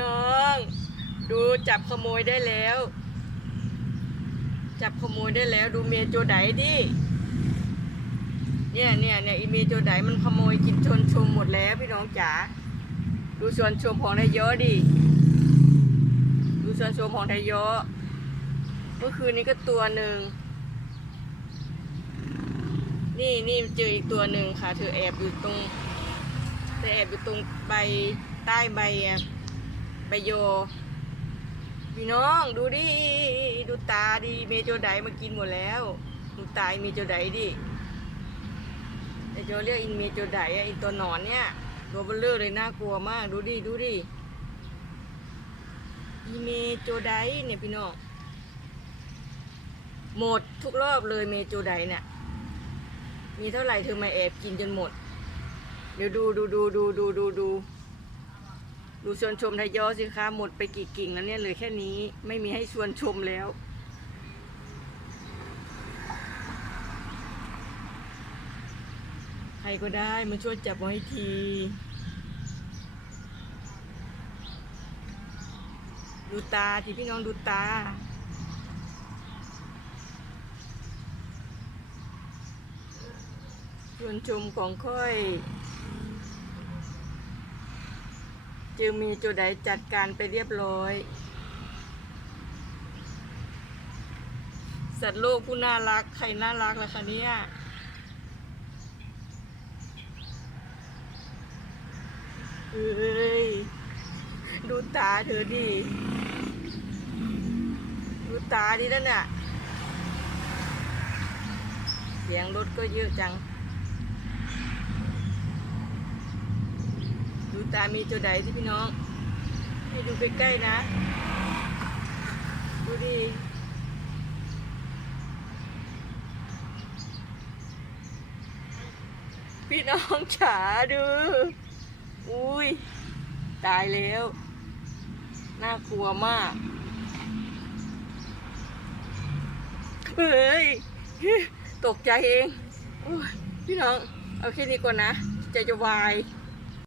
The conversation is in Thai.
น้อง ดูจับขโมยได้แล้ว จับขโมยได้แล้ว ดูเมโจไดดิเนี่ยเนี่ยเนี่ยอีเมโจไดมันขโมยกินชนชมหมดแล้วพี่น้องจ๋าดูส่วนชมของไทยเยอะดิดูส่วนชมของไทยเยอะเมื่อคืนนี้ก็ตัวหนึ่งนี่นี่เจออีกตัวหนึ่งค่ะ เธอแอบอยู่ตรงเธอแอบอยู่ตรงใบใต้ใบอะ ใบโย พี่น้องดูดิ ดูตาดิเมโจไดมากินหมดแล้ว ดูตายเมโจไดดิไอโจเรียกอินเมโจไดอะอินตัวหนอนเนี่ยตัวเบลเลอร์เลยน่ากลัวมาก ดูดิ ดูดิอีเมโจไดเนี่ยพี่น้อง หมดทุกรอบเลยเมโจไดเนี่ย มีเท่าไหร่เธอมาแอบกินจนหมด เดี๋ยวดูดูดูดูดูดูดู ดูชวนชมไทยอสิคะหมดไปกี่กิ่งแล้วเนี่ยเหลือแค่นี้ไม่มีให้ชวนชมแล้ว ใครก็ได้มาช่วยจับมาให้ทีดูตาที่พี่น้องดูตา ชวนชมของค่อย จึงมีจุดใดจัดการไปเรียบร้อย สัตว์โลกผู้น่ารัก ใครน่ารักล่ะคะเนี่ยเอ้ย ดูตาเธอดิ ดูตาดินั่นน่ะ เสียงรถก็เยอะจัง ตามีตัวใดที่พี่น้องให้ดูใกล้ๆนะ ดูดิพี่น้องฉาดู อุ้ย ตายแล้ว น่ากลัวมาก เฮ้ย ตกใจเองอพี่น้อง เอาแค่นี้ก่อนนะ ใจจะวาย